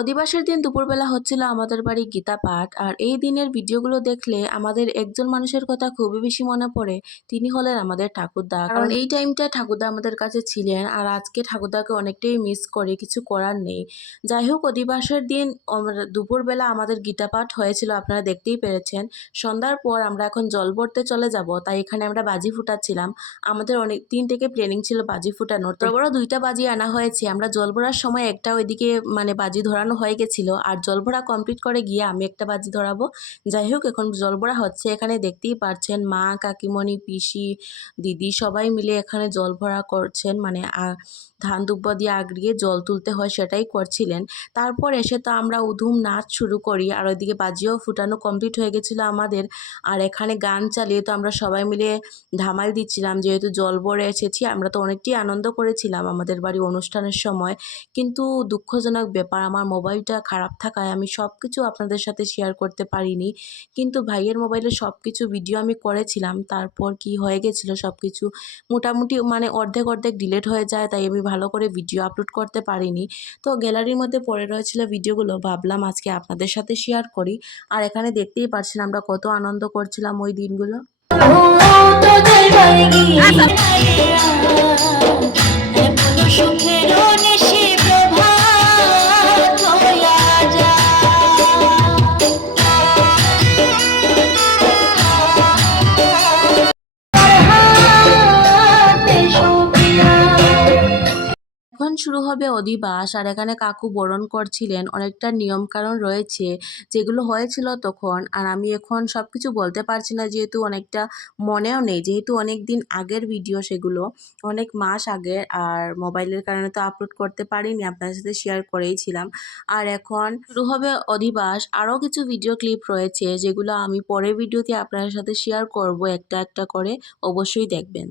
অধিবাসের দিন দুপুরবেলা হচ্ছিল আমাদের বাড়ি গীতা পাঠ। আর এই দিনের ভিডিওগুলো দেখলে আমাদের একজন মানুষের কথা খুবই বেশি মনে পড়ে। তিনি হলেন আমাদের ঠাকুরদা। কারণ এই টাইমটা ঠাকুরদা আমাদের কাছে ছিলেন, আর আজকে ঠাকুরদাকে অনেকটাই মিস করি, কিছু করার নেই। যাই হোক, অধিবাসের দিন দুপুরবেলা আমাদের গীতা পাঠ হয়েছিল, আপনারা দেখতেই পেরেছেন। সন্ধ্যার পর আমরা এখন জল ভরতে চলে যাব, তাই এখানে আমরা বাজি ফুটাচ্ছিলাম। আমাদের অনেক দিন থেকে প্ল্যানিং ছিল বাজি ফুটানোর, তো বড় দুইটা বাজি আনা হয়েছে। আমরা জল ভরার সময় একটা ওইদিকে বাজি ধরানো হয়ে গেছিল, আর জল ভরা কমপ্লিট করে গিয়ে আমি একটা বাজি ধরাবো। যাই হোক, এখন জল ভরা হচ্ছে, এখানে দেখতেই পাচ্ছেন মা, কাকিমণি, পিসি, দিদি সবাই মিলে এখানে জল ভরা করছেন। ধান দুব্বা দিয়ে আগড়িয়ে জল তুলতে হয় সেটাই করছিলেন। তারপর এসে তো আমরা উধুম নাচ শুরু করি, আর ওইদিকে বাজিও ফুটানো কমপ্লিট হয়ে গেছিলো আমাদের। আর এখানে গান চালিয়ে তো আমরা সবাই মিলে ধামাল দিচ্ছিলাম, যেহেতু জল ভরে এসেছি। আমরা তো অনেকটাই আনন্দ করেছিলাম আমাদের বাড়ি অনুষ্ঠানের সময়। কিন্তু দুঃখজনক ব্যাপার, আমার মোবাইলটা খারাপ থাকায় আমি সব কিছু আপনাদের সাথে শেয়ার করতে পারিনি। কিন্তু ভাইয়ের মোবাইলে সব কিছু ভিডিও আমি করেছিলাম, তারপর কি হয়ে গেছিলো সব কিছু মোটামুটি অর্ধেক অর্ধেক ডিলিট হয়ে যায়, তাই আমি ভালো করে ভিডিও আপলোড করতে পারিনি। তো গ্যালারির মধ্যে পড়ে রয়েছিল ভিডিওগুলো, ভাবলাম আজকে আপনাদের সাথে শেয়ার করি। আর এখানে দেখতেই পাচ্ছেন আমরা কত আনন্দ করছিলাম ওই দিনগুলো। এখন শুরু হবে অধিবাস, আর এখানে কাকু বরণ করছিলেন। অনেকটা নিয়ম কানুন রয়েছে যেগুলো হয়েছিল তখন, আর আমি এখন সব কিছু বলতে পারছি না, যেহেতু অনেকটা মনেও নেই, যেহেতু অনেক দিন আগের ভিডিও, সেগুলো অনেক মাস আগের। আর মোবাইলের কারণে তো আপলোড করতে পারিনি, আপনাদের সাথে শেয়ার করেইছিলাম। আর এখন শুরু হবে অধিবাস। আরও কিছু ভিডিও ক্লিপ রয়েছে যেগুলো আমি পরের ভিডিওতে আপনাদের সাথে শেয়ার করব একটা একটা করে, অবশ্যই দেখবেন।